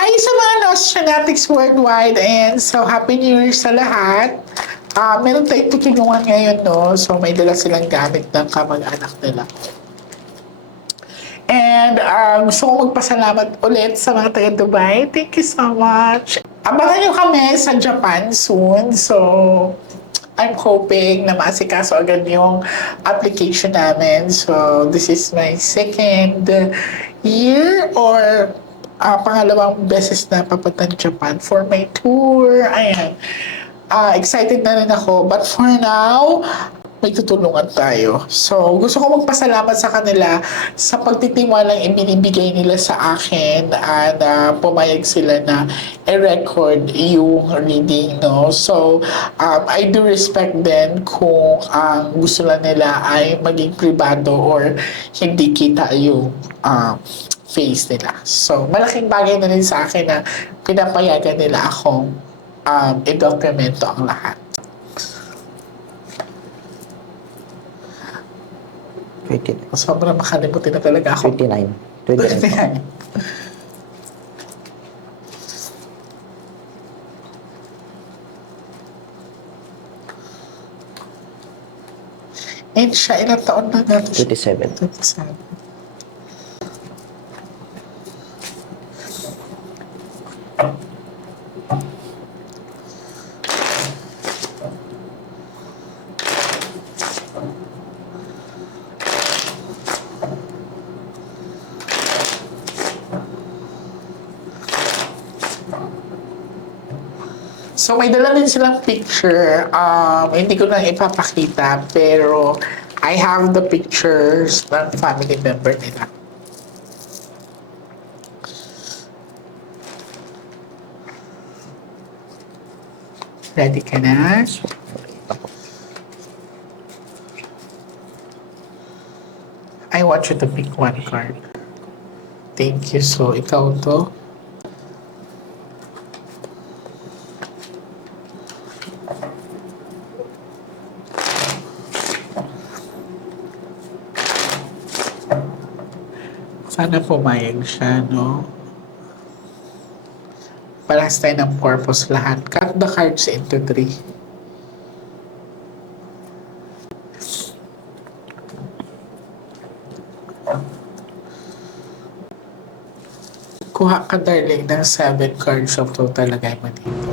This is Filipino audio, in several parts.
Hi sa mga Nostradamus worldwide and so Happy New Year sa lahat. Meron tayong tutulungan ngayon, no? So may dala silang gamit ng kamag-anak nila. And gusto ko magpasalamat ulit sa mga taga Dubai. Thank you so much. Abangan nyo kami sa Japan soon. So, I'm hoping na maasikaso agad yung application namin. So, this is my second year or pangalawang beses na papuntang Japan for my tour. Ayan. Excited na rin ako. But for now, may tutulungan tayo. So, gusto ko magpasalamat sa kanila sa pagtitiwalang ibinibigay nila sa akin at pumayag sila na i-record yung reading, no? So, I do respect din kung ang gusto lang nila ay maging privado or hindi kita yung face nila. So, malaking bagay na rin sa akin na pinapayagan nila akong i-documento ang lahat. 29. Sobrang makalimutin na talaga ako. 29. 29. And siya, ilang taon na natin siya? 27. 27. So, may dala din silang picture. Hindi ko na ipapakita, pero I have the pictures ng family member nila. Ready ka na? I want you to pick one card. Thank you. So, ikaw to. Sana pumayag siya, no? Parehas tayo ng purpose lahat. Cut the cards into 3. Kuha ka, darling, ng 7 cards of total lagay mo dito.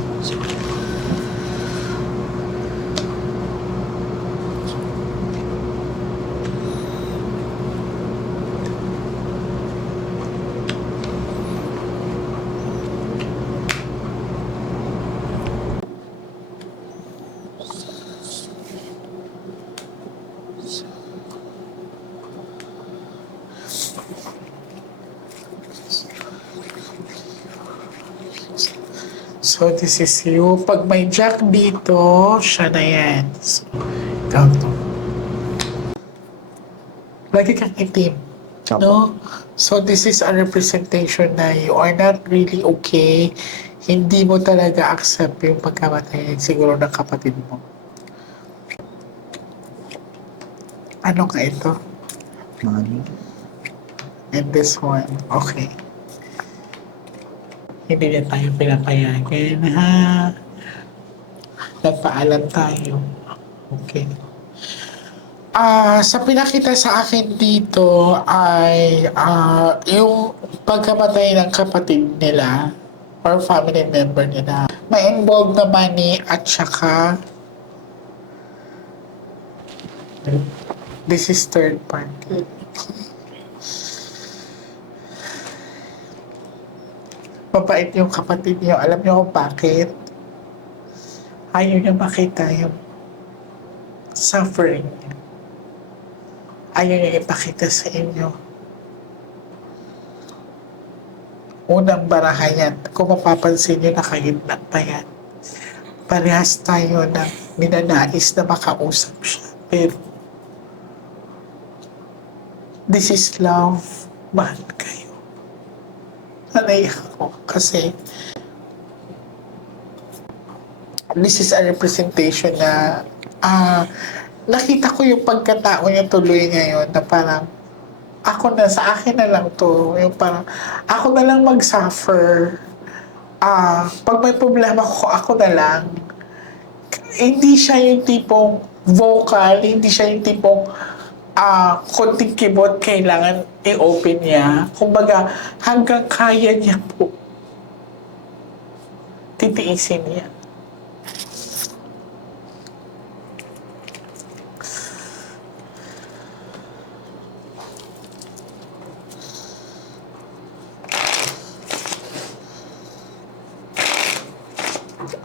So, this is you. Pag may jack dito, siya na yan. So, ikaw to. Lagi kang itim. No? So, this is a representation na you are not really okay. Hindi mo talaga accept yung pagkamatay siguro ng kapatid mo. Ano ka ito? Money. And this one. Okay. Hindi niya tayo pinapayagan, ha? Nagpaalam tayo. Okay. Sa pinakita sa akin dito ay yung pagkamatay ng kapatid nila or family member nila. May involved na money at saka this is third party. Mabait yung kapatid niyo. Alam niyo kung bakit? Ayaw niya makita yung suffering niya. Ayaw niya ipakita sa inyo. Unang barahan yan. Kung mapapansin niyo, nakagitna pa yan. Parehas tayo na minanais na makausap siya. Pero this is love. Mahal kayo. Naiyak ako kasi this is a representation na nakita ko yung pagkatao niya tuloy ngayon na parang ako na, sa akin na lang to. Yung parang ako na lang mag-suffer pag may problema ko, ako na lang. Hindi siya yung tipong vocal, hindi siya yung tipong konting keyboard kailangan i-open niya. Kumbaga, hanggang kaya niya po, titiisin niya.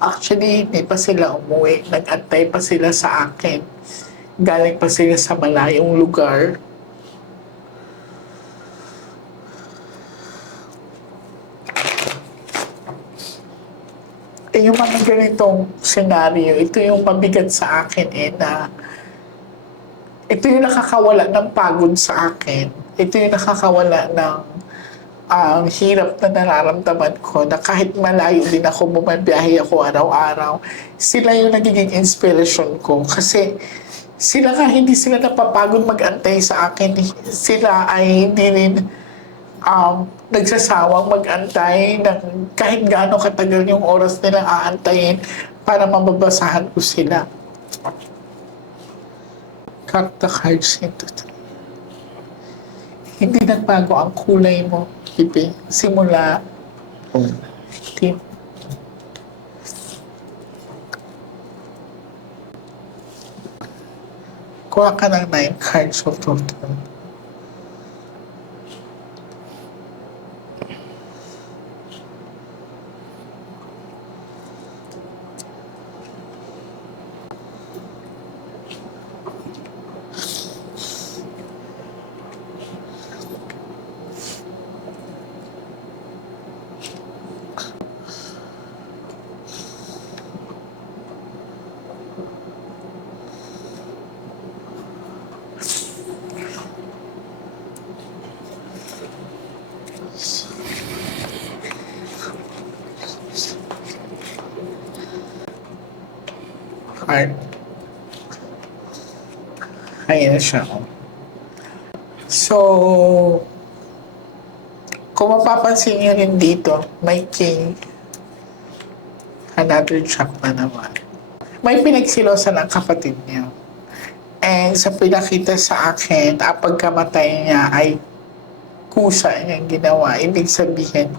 Actually, hindi pa sila umuwi. Nag-antay pa sila sa akin. Galing pa sila sa malayong lugar. Yung mga ganitong senaryo, ito yung mabigat sa akin na ito yung nakakawala ng pagod sa akin. Ito yung nakakawala ng hirap na nararamdaman ko na kahit malayo din ako, bumabiyahe ako araw-araw, sila yung nagiging inspiration ko. Kasi sila nga, hindi sila napapagod mag-antay sa akin. Sila ay hindi rin nagsasawang mag-antay ng kahit gaano katagal yung oras nilang aantayin para mababasahan ko sila. Cut the cards into three. Hindi nagbago ang kulay mo, Pipi. Simula, team. Kuha ka ng 9 cards of total. Card. Ayan na siya. So, kung mapapansin niyo rin dito, may king. Another chop na naman. May pinagsilosan ang kapatid niya. And sa pinakita sa akin, ang pagkamatay niya ay kusa niyang ginawa. Ibig sabihin,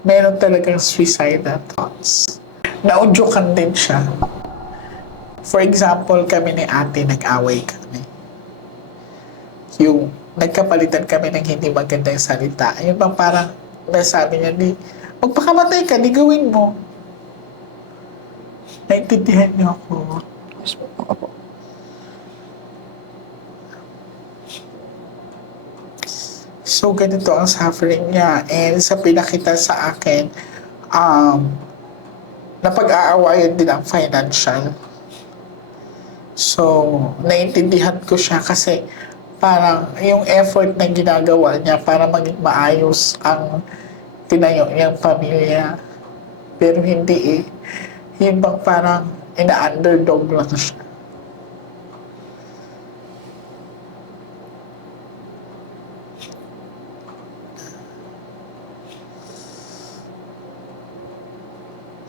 meron talagang suicidal thoughts. Naudyukan din siya. For example, kami ni ate, nag-away kami. Yung nagkapalitan kami ng hindi magandang salita. Yun bang parang nasabi niya, magpakamatay ka, di gawin mo. Naintindihan niyo ako. Yes po. Opo. So, ganito ang suffering niya. And sa pinakita sa akin, napag-aawayan din ang financial. So, naintindihan ko siya kasi parang yung effort na ginagawa niya para maging maayos ang tinayo niyang pamilya. Pero hindi eh. Yung bang parang ina-underdog lang siya.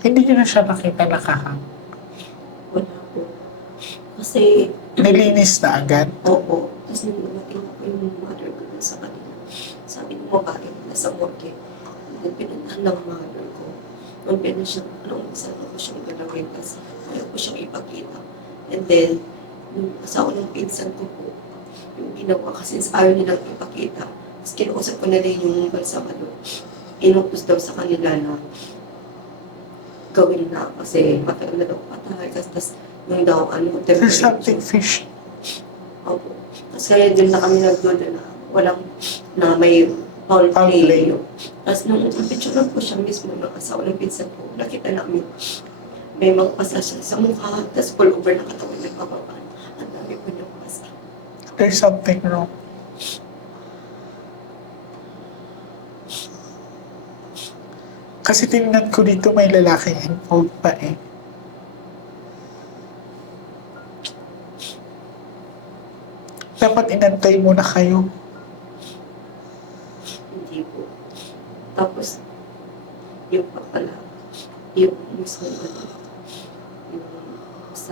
Hindi niyo na siya nakita nakahang. Wala po. Kasi, Nilinis na agad. oo. Kasi dumating ako yung mother ko dun sa kanila. Sabi ng babae nasa morgue. Then pinuntahan ng mother ko. Nung pinuntahan siya, anong isa ko siyang galawin kasi ayaw ko siyang ipakita. And then, nung asawa ng pinsan ko po, yung ginawa kasi ayaw nilang ipakita. Tapos kinuusap ko na rin yung balsamado. Inutos daw sa kanila na gawin na kasi matagal na daw patay. Tapos yung daw There's something fishy. Opo. Tapos kaya din na kami nagduda na walang na may foul Foul play. play. Tapos nung picture ko siya mismo ng asawa ng pinsan ko, nakita namin may mga pasa siya sa mukha, tapos pull over na katawan ng pababa. Ang dami po niyang pasa. There's something wrong. Kasi tingnan ko dito may lalaki involved pa eh. Dapat inantay mo na kayo. Hindi po. Tapos, yung pa pala, yung mismo yung sa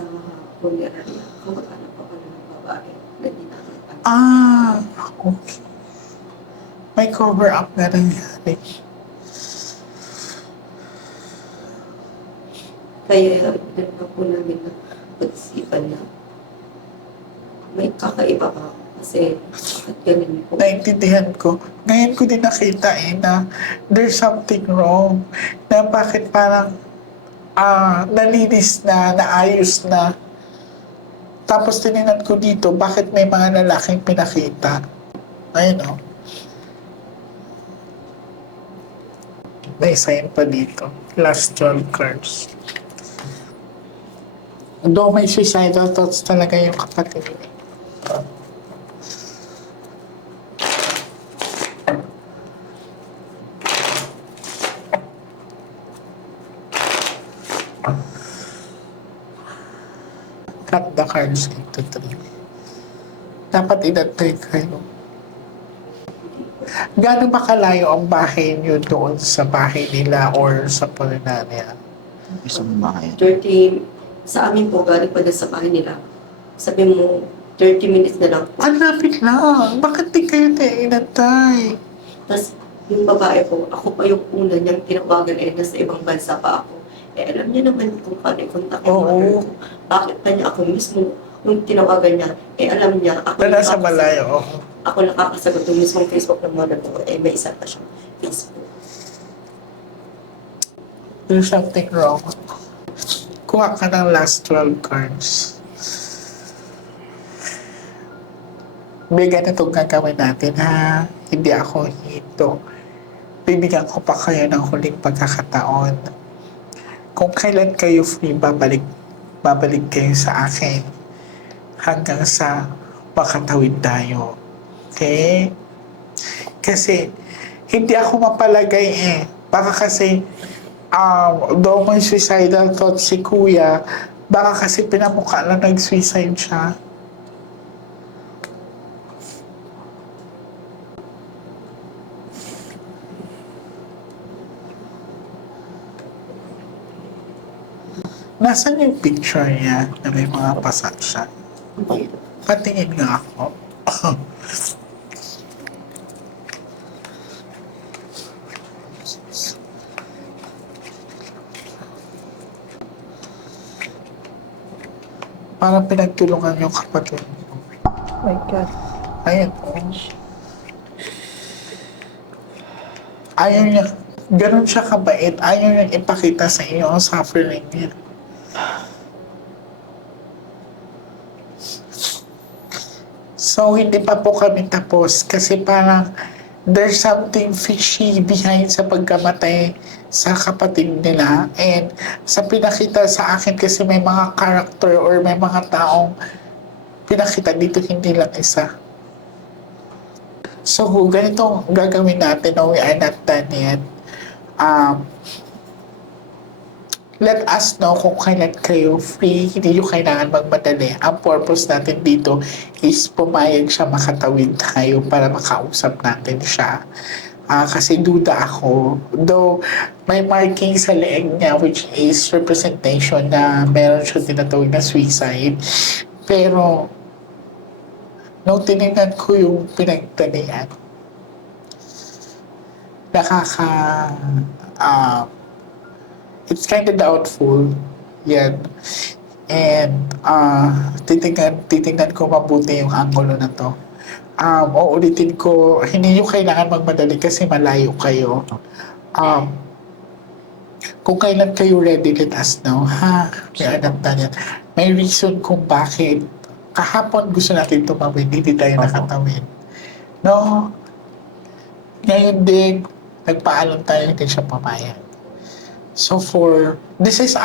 funeraria, kamag-anak pa pala ng babae na ginagawa. Ah, okay. May cover up na nangyari. Kaya pinag po namin na pag-isipan na may kakaiba ka kasi bakit ganun po. Naintindihan ko. Ngayon ko din nakita na there's something wrong. Na bakit parang nalinis na, naayos na. Tapos tininan ko dito, bakit may mga lalaking pinakita. Ayun o. May sign pa dito. Last 12 cards. Though may suicidal thoughts talaga yung kapatid niya. Cut the cards into 3. Dapat inantay kayo. Gaano ba kalayo ang bahay niyo doon sa bahay nila or sa Polinaria? Isang bahay. 30, sa amin po, galing pa din sa bahay nila. Sabi mo, 30 minutes na lang po. Ang lapit lang. Bakit di kayo inantay? Tapos, yung babae po, ako pa yung una niyang tinawagan nasa ibang bansa pa ako. Alam niya naman kung paano i-contact yung Oo. mother ko. Bakit pa niya ako mismo yung tinawagan niya, alam niya, ako Na nasa nakakasagot- malayo. Ako nakakasagot yung mismong Facebook ng mother ko, may isa pa siyang Facebook. There's something wrong. Kuha ka ng last 12 cards. Bigyan itong gagawin natin ha. Hindi ako hito. Bibigyan ko pa kayo ng huling pagkakataon. Kung kailan kayo free, babalik kayo sa akin. Hanggang sa makatawid tayo. Okay? Kasi, hindi ako mapalagay Baka kasi, though may suicidal thoughts si kuya, baka kasi pinamukha lang nag-suicide siya. Nasaan yung picture niya na may mga pasa siya? Patingin nga ako. Parang pinagtulungan yung kapatid mo. Oh my God. Ayan. Ayaw niya, ganun siya kabait. Ayaw niya ipakita sa inyo ang suffering niya. So, hindi pa po kami tapos kasi parang there's something fishy behind sa pagkamatay sa kapatid nila. And sa pinakita sa akin kasi may mga character or may mga taong pinakita dito, hindi lang isa. So, ganito gagawin natin. No, we are not done yet. Let us know kung kailan kayo free. Hindi nyo kailangan magmadali. Ang purpose natin dito is pumayag siya, makatawid tayo para makausap natin siya. Kasi duda ako. Though may marking sa leeg niya which is representation na meron siya tinatawag na suicide. Pero nung tinignan ko yung pinagtanian, it's kind of doubtful. Yan. And titingnan ko mabuti yung angulo na to. Uulitin ko, hindi nyo kailangan magmadali kasi malayo kayo. Kung kailan kayo ready, let us know, ha? May anak na yan. May reason kung bakit. Kahapon gusto natin tumawid, hindi tayo nakatawid. No? Ngayon din, nagpaalam tayo, hindi siya pamayag. So this is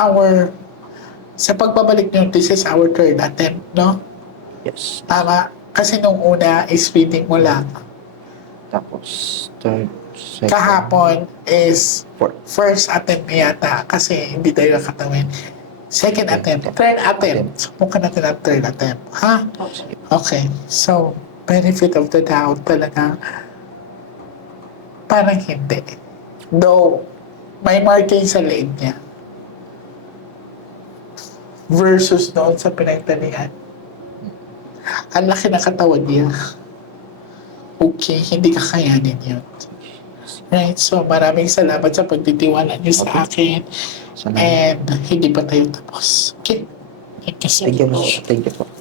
sa pagbabalik nyo, this is our third attempt, no? Yes. Tama? Kasi nung una is feeding mo lang. Tapos, third, second, Kahapon is fourth. first attempt yata kasi hindi tayo nakatawin. Second attempt. Third attempt. Subukan natin ang third attempt. Ha? Okay. So, benefit of the doubt talaga. Parang hindi. Though, may marking sa leeg niya. versus noon sa pinagtanian. Ang laki ng katawan niya. Okay, hindi kakayanin yun. Right, so maraming salamat sa pagtitiwala niyo sa akin. Salamat. And hindi pa tayo tapos. Okay? Thank you so Thank you po. much. Thank you po.